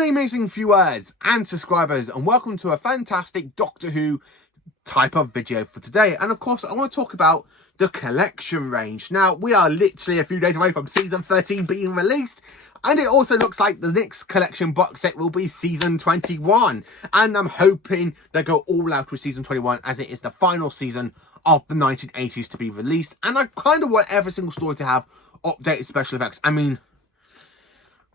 Good amazing viewers and subscribers, and welcome to a fantastic Doctor Who type of video for today. And of course, I want to talk about the collection range. Now, we are literally a few days away from season 13 being released, and it also looks like the next collection box set will be season 21. And I'm hoping they go all out with season 21, as it is the final season of the 1980s to be released. And I kind of want every single story to have updated special effects. I mean,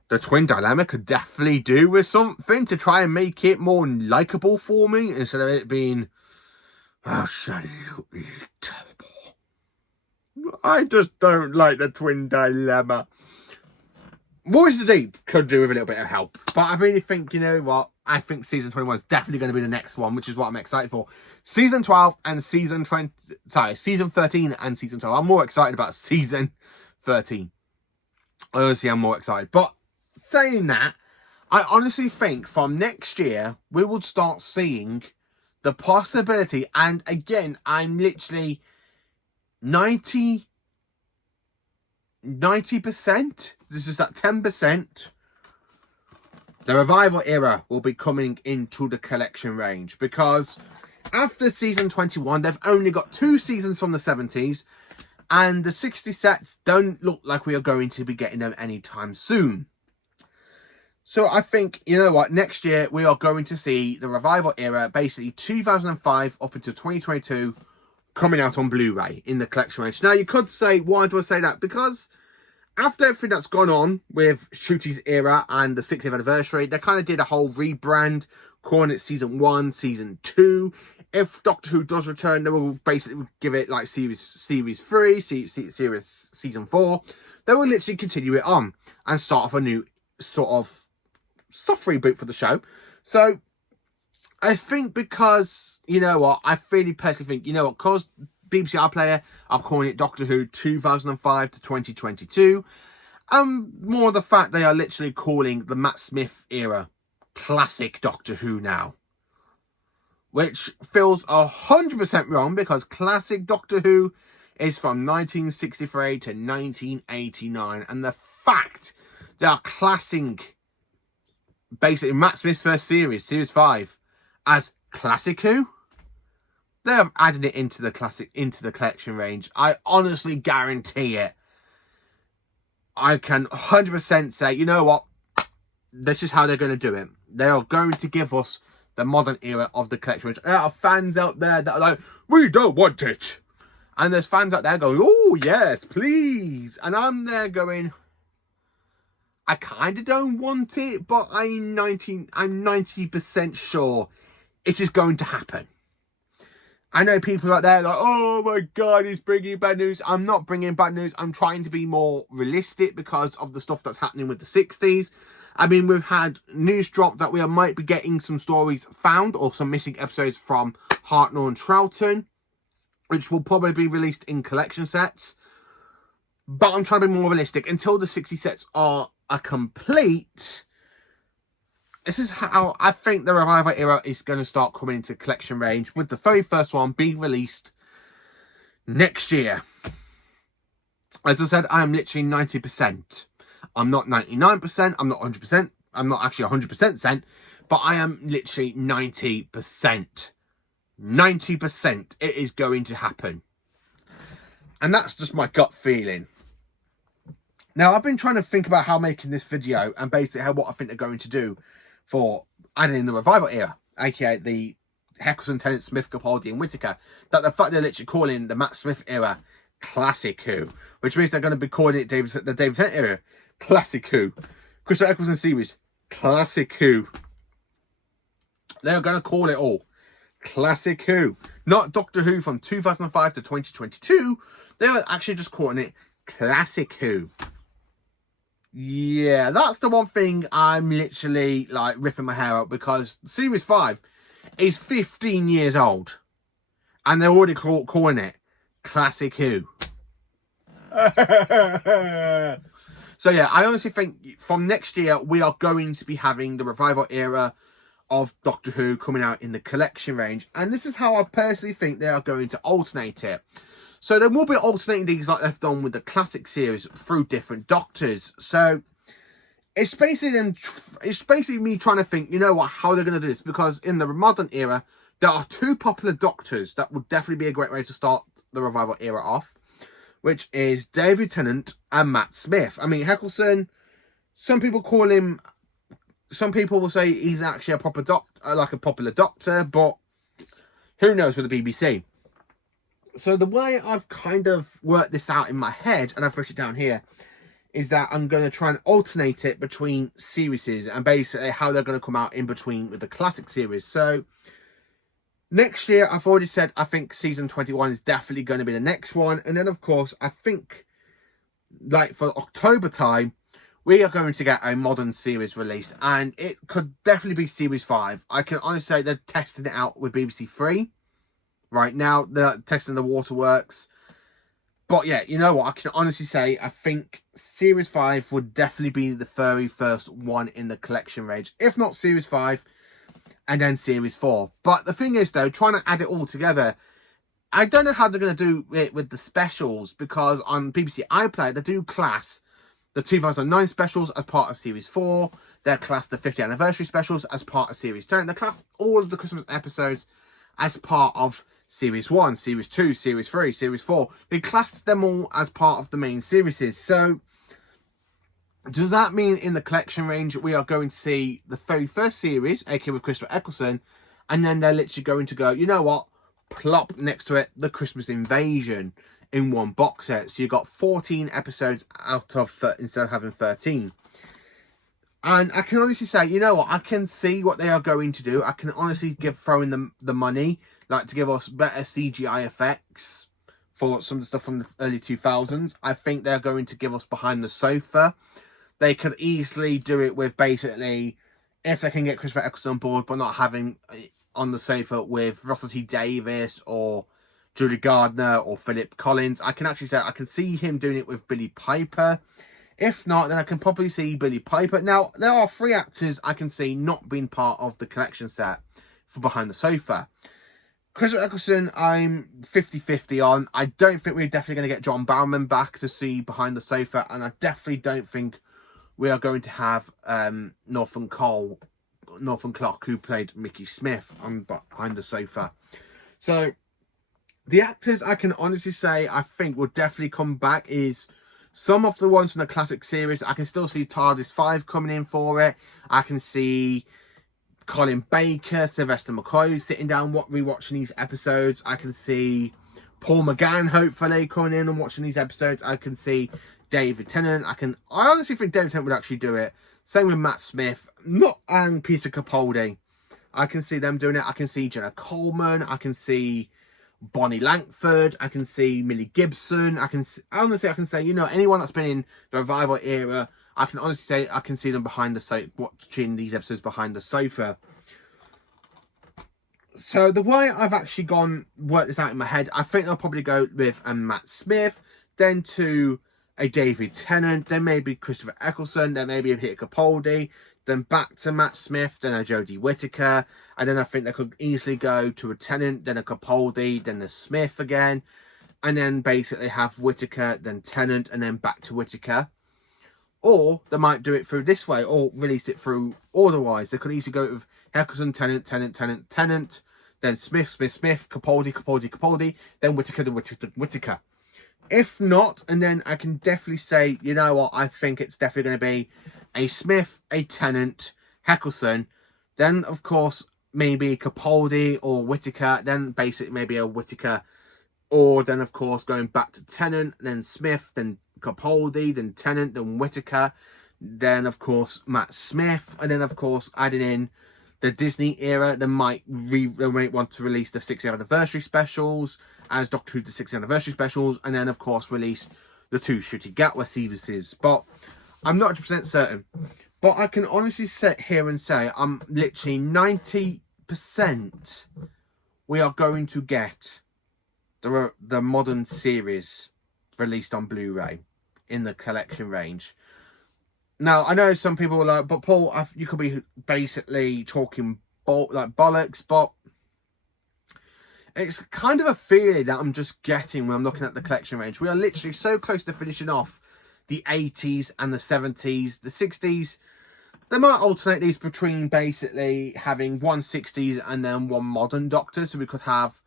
the Twin Dilemma could definitely do with something to try and make it more likeable for me, instead of it being absolutely terrible. I just don't like the Twin Dilemma. Voyage of the Deep could do with a little bit of help, but I really think, you know what, I think season 21 is definitely going to be the next one, which is what I'm excited for. Season 12 and season 13 and season 12. I'm more excited about season 13. Honestly, I'm more excited. But saying that, I honestly think from next year, we will start seeing the possibility, and again, I'm literally 90%, this is that 10%, the revival era will be coming into the collection range, because after season 21, they've only got 2 seasons from the 70s, and the 60 sets don't look like we are going to be getting them anytime soon. So I think, you know what, next year we are going to see the revival era, basically 2005 up until 2022, coming out on Blu-ray in the collection range. Now, you could say, why do I say that? Because after everything that's gone on with Ncuti's era and the 60th anniversary, they kind of did a whole rebrand, calling it season 1, season 2. If Doctor Who does return, they will basically give it like series 3, series season 4. They will literally continue it on and start off a new sort of soft reboot for the show. So I think, because, you know what, I really personally think, you know what, because BBC iPlayer are calling it Doctor Who 2005 to 2022, more the fact they are literally calling the Matt Smith era classic Doctor Who now, which feels 100% wrong, because classic Doctor Who is from 1963 to 1989, and the fact they are classing basically Matt Smith's first series, series 5, as Classic Who, they're adding it into the collection range. I honestly guarantee it. I can 100% say, you know what, this is how they're going to do it. They are going to give us the modern era of the collection range. There are fans out there that are like, we don't want it. And there's fans out there going, oh yes, please. And I'm there going, I kind of don't want it, but I'm 90% sure it is going to happen. I know people out there like, oh my God, he's bringing bad news. I'm not bringing bad news. I'm trying to be more realistic because of the stuff that's happening with the 60s. I mean, we've had news drop that we might be getting some stories found, or some missing episodes from Hartnell and Troughton, which will probably be released in collection sets. But I'm trying to be more realistic. Until the 60 sets are complete, this is how I think the revival era is going to start coming into collection range, with the very first one being released next year. As I said, I am literally 90%. I'm not 99%. I'm not 100%. I'm not actually 100%, but I am literally 90%. 90% it is going to happen. And that's just my gut feeling. Now, I've been trying to think about how making this video, and basically what I think they're going to do for adding in the revival era, aka the Eccleston, Tennant, Smith, Capaldi and Whittaker. That the fact they're literally calling the Matt Smith era Classic Who, which means they're going to be calling it the David Tennant era Classic Who, Christopher Eccleston series Classic Who. They're going to call it all Classic Who, not Doctor Who from 2005 to 2022. They're actually just calling it Classic Who. Yeah, that's the one thing I'm literally like ripping my hair out, because series 5 is 15 years old and they're already calling it Classic Who. So yeah, I honestly think from next year we are going to be having the revival era of Doctor Who coming out in the collection range, and this is how I personally think they are going to alternate it. So they will be alternating these like they've done with the classic series through different doctors. So it's basically them. It's basically me trying to think, you know what, how they're going to do this, because in the modern era, there are two popular Doctors that would definitely be a great way to start the revival era off, which is David Tennant and Matt Smith. I mean, Eccleston, some people call him. Some people will say he's actually a proper doctor, like a popular Doctor, but who knows with the BBC. So the way I've kind of worked this out in my head, and I've written it down here, is that I'm going to try and alternate it between series and basically how they're going to come out in between with the classic series. So next year, I've already said I think season 21 is definitely going to be the next one. And then, of course, I think like for October time, we are going to get a modern series released. And it could definitely be series 5. I can honestly say they're testing it out with BBC 3. Right now, they're testing the waterworks. But yeah, you know what? I can honestly say I think Series 5 would definitely be the very first one in the collection range. If not Series 5, and then Series 4. But the thing is, though, trying to add it all together, I don't know how they're going to do it with the specials, because on BBC iPlayer, they do class the 2009 specials as part of Series 4. They class the 50th anniversary specials as part of Series 10. They class all of the Christmas episodes as part of Series 1, Series 2, Series 3, Series 4. They class them all as part of the main series. So, does that mean in the collection range we are going to see the very first series, aka with Christopher Eccleston, and then they're literally going to go, you know what, plop next to it the Christmas Invasion in one box set. So you've got 14 episodes out of instead of having 13. And I can honestly say, you know what, I can see what they are going to do. I can honestly throw in them the money, like to give us better CGI effects for some of the stuff from the early 2000s. I think they're going to give us Behind the Sofa. They could easily do it with basically, if they can get Christopher Eccleston on board, but not having on the sofa with Russell T Davies or Julie Gardner or Philip Collins. I can actually say I can see him doing it with Billy Piper. If not, then I can probably see Billy Piper. Now, there are 3 actors I can see not being part of the collection set for Behind the Sofa. Christopher Eccleston, I'm 50-50 on. I don't think we're definitely going to get John Barrowman back to see Behind the Sofa. And I definitely don't think we are going to have Nathan Clark, who played Mickey Smith on Behind the Sofa. So, the actors I can honestly say I think will definitely come back is some of the ones from the classic series. I can still see TARDIS 5 coming in for it. I can see Colin Baker, Sylvester McCoy sitting down rewatching these episodes. I can see Paul McGann hopefully coming in and watching these episodes. I can see David Tennant. I honestly think David Tennant would actually do it. Same with Matt Smith, and Peter Capaldi. I can see them doing it. I can see Jenna Coleman. I can see Bonnie Langford. I can see Millie Gibson. I can say, you know, anyone that's been in the revival era, I can honestly say I can see them behind the sofa, watching these episodes behind the sofa. So the way I've actually worked this out in my head, I think I'll probably go with Matt Smith, then to a David Tennant, then maybe Christopher Eccleston, then maybe a Peter Capaldi, then back to Matt Smith, then a Jodie Whittaker, and then I think they could easily go to a Tennant, then a Capaldi, then a Smith again, and then basically have Whittaker, then Tennant, and then back to Whittaker. Or they might do it through this way, or release it through otherwise. They could easily go with Eccleston, Tennant, then Smith, Capaldi, then Whittaker. If not, and then I can definitely say, you know what, I think it's definitely going to be a Smith, a Tennant, Eccleston, then of course maybe Capaldi or Whittaker, then basically maybe a Whittaker, or then of course going back to Tennant, then Smith, then Capaldi, then Tennant, then Whittaker, then of course Matt Smith, and then of course adding in the Disney era. They might want to release the 60th anniversary specials as Doctor Who the 60th anniversary specials, and then of course release the 2 Ncuti Gatwa series. But I'm not 100% certain. But I can honestly sit here and say I'm literally 90% we are going to get the modern series released on Blu-ray in the collection range. Now, I know some people are like, but Paul, you could be basically talking bollocks, but it's kind of a feeling that I'm just getting when I'm looking at the collection range. We are literally so close to finishing off the 80s and the 70s. The 60s, they might alternate these between basically having one 60s and then one modern Doctor. So we could have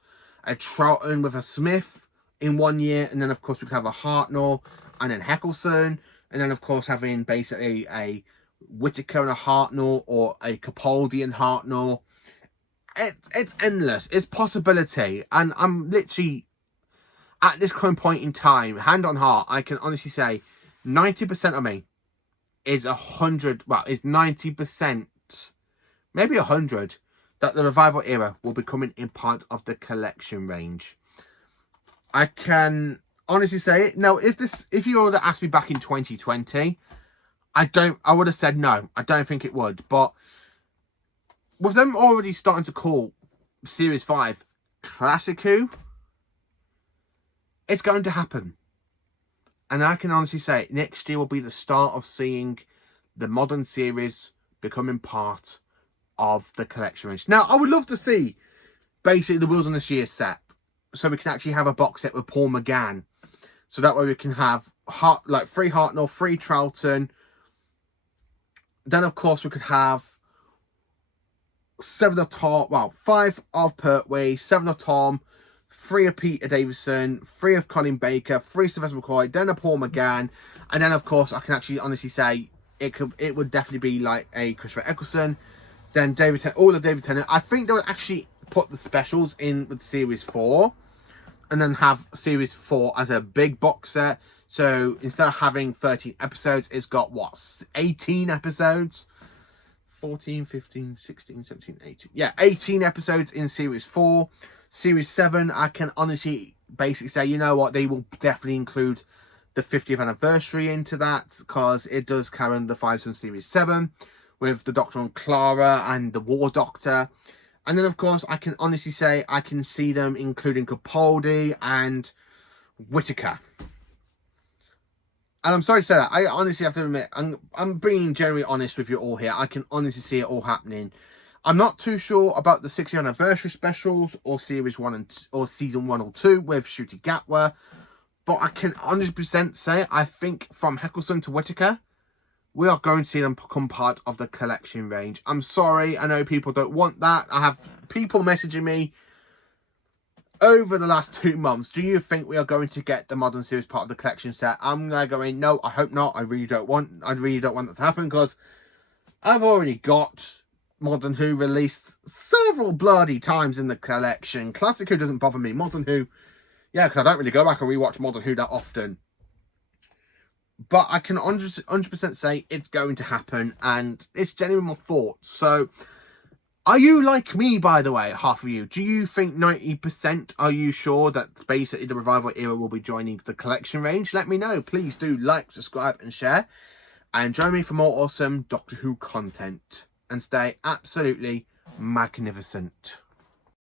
a Troughton with a Smith in 1 year, and then of course we could have a Hartnell and then Eccleston, and then of course having basically a Whittaker and a Hartnell, or a Capaldi and Hartnell. It's endless. It's possibility, and I'm literally at this current point in time, hand on heart, I can honestly say 90% of me is 100. Well, is 90%, maybe 100, that the revival era will be coming in part of the collection range. I can honestly say it. Now, if you would have asked me back in 2020, I would have said no. I don't think it would. But with them already starting to call Series 5 Classic Who, it's going to happen. And I can honestly say next year will be the start of seeing the modern series becoming part of the collection range. Now, I would love to see basically the Wheels on this year's set, so we can actually have a box set with Paul McGann. So that way we can have 3 Hartnell, 3 Troughton. Then, of course, we could have 7 of Tom, well, 5 of Pertwee, 7 of Tom, 3 of Peter Davison, 3 of Colin Baker, 3 Sylvester McCoy, then a Paul McGann, and then, of course, I can actually honestly say it would definitely be like a Christopher Eccleston, then all of David Tennant. I think they would actually put the specials in with Series 4, and then have Series 4 as a big box set. So instead of having 13 episodes, it's got, what, 18 episodes? 14, 15, 16, 17, 18. Yeah, 18 episodes in Series 4. Series 7, I can honestly basically say, you know what, they will definitely include the 50th anniversary into that, because it does carry on the 5 from Series 7 with the Doctor and Clara and the War Doctor. And then, of course, I can honestly say I can see them including Capaldi and Whittaker. And I'm sorry to say that. I honestly have to admit, I'm being generally honest with you all here. I can honestly see it all happening. I'm not too sure about the 60th anniversary specials or Series 1 or Season 1 or 2 with Ncuti Gatwa. But I can 100% say, I think from Eccleston to Whittaker, we are going to see them become part of the collection range. I'm sorry, I know people don't want that. I have people messaging me over the last 2 months. Do you think we are going to get the modern series part of the collection set? I'm going, no, I hope not. I really don't want that to happen, because I've already got Modern Who released several bloody times in the collection. Classic Who doesn't bother me. Modern Who, yeah, because I don't really go back and rewatch Modern Who that often. But I can 100% say it's going to happen, and it's genuinely my thoughts. So, are you like me, by the way, half of you? Do you think 90%, are you sure that basically the revival era will be joining the collection range? Let me know. Please do like, subscribe and share. And join me for more awesome Doctor Who content. And stay absolutely magnificent.